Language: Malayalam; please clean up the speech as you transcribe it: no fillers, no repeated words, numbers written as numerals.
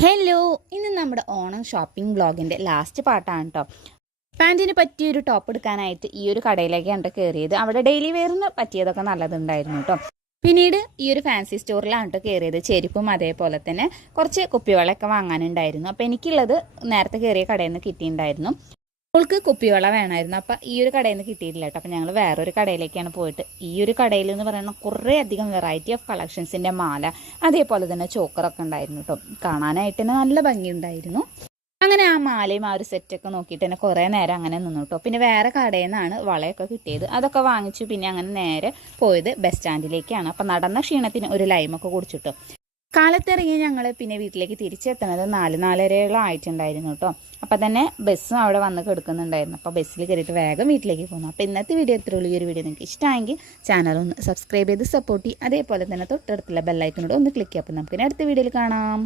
ഹലോ, ഇന്ന് നമ്മുടെ ഓണം ഷോപ്പിംഗ് വ്ളോഗിൻ്റെ ലാസ്റ്റ് പാർട്ടാണ് കേട്ടോ. പാൻറ്റിന് പറ്റിയൊരു ടോപ്പ് എടുക്കാനായിട്ട് ഈ ഒരു കടയിലേക്കാണ് കയറിയത്. അവിടെ ഡെയിലി വെയറിന് പറ്റിയതൊക്കെ നല്ലതുണ്ടായിരുന്നു കേട്ടോ. പിന്നീട് ഈ ഒരു ഫാൻസി സ്റ്റോറിലാണ് കേട്ടോ കയറിയത്. ചെരുപ്പും അതേപോലെ തന്നെ കുറച്ച് കുപ്പിവെള്ളമൊക്കെ വാങ്ങാനുണ്ടായിരുന്നു. അപ്പോൾ എനിക്കുള്ളത് നേരത്തെ കയറിയ കടയിൽ നിന്ന് കിട്ടിയിട്ടുണ്ടായിരുന്നു. അവൾക്ക് കുപ്പിവെള്ളം വേണമായിരുന്നു. അപ്പം ഈ ഒരു കടയിൽ നിന്ന് കിട്ടിയിട്ടില്ല കേട്ടോ. അപ്പം ഞങ്ങൾ വേറൊരു കടയിലേക്കാണ് പോയിട്ട്, ഈ ഒരു കടയിൽ എന്ന് പറയുന്നത് കുറേ അധികം വെറൈറ്റി ഓഫ് കളക്ഷൻസിൻ്റെ മാല, അതേപോലെ തന്നെ ചോക്കറൊക്കെ ഉണ്ടായിരുന്നു കേട്ടോ. കാണാനായിട്ട് തന്നെ നല്ല ഭംഗിയുണ്ടായിരുന്നു. അങ്ങനെ ആ മാലയും ആ ഒരു സെറ്റൊക്കെ നോക്കിയിട്ട് തന്നെ കുറേ നേരം അങ്ങനെ നിന്നു കേട്ടോ. പിന്നെ വേറെ കടയിൽ നിന്നാണ് വളയൊക്കെ കിട്ടിയത്. അതൊക്കെ വാങ്ങിച്ചു. പിന്നെ അങ്ങനെ നേരെ പോയത് ബസ് സ്റ്റാൻഡിലേക്കാണ്. അപ്പം നടന്ന ക്ഷീണത്തിന് ഒരു ലൈമൊക്കെ കുടിച്ചിട്ടോ. കാലത്തിറങ്ങി ഞങ്ങൾ പിന്നെ വീട്ടിലേക്ക് തിരിച്ചെത്തുന്നത് 4-4:30 ആയിട്ടുണ്ടായിരുന്നു കേട്ടോ. അപ്പം തന്നെ ബസ്സും അവിടെ വന്ന് കിടക്കുന്നുണ്ടായിരുന്നു. അപ്പോൾ ബസ്സിൽ കയറിയിട്ട് വേഗം വീട്ടിലേക്ക് പോകുന്നു. അപ്പോൾ ഇന്നത്തെ വീഡിയോ എത്രയുള്ളൂ. ഈ ഒരു വീഡിയോ നിങ്ങൾക്ക് ഇഷ്ടമായെങ്കിൽ ചാനൽ ഒന്ന് സബ്സ്ക്രൈബ് ചെയ്ത് സപ്പോർട്ട് ചെയ്യും. അതേപോലെ തന്നെ തൊട്ടടുത്തുള്ള ബെല്ലൈക്കനോട് ഒന്ന് ക്ലിക്ക് ചെയ്യാം. അപ്പോൾ നമുക്ക് അടുത്ത വീഡിയോയിൽ കാണാം.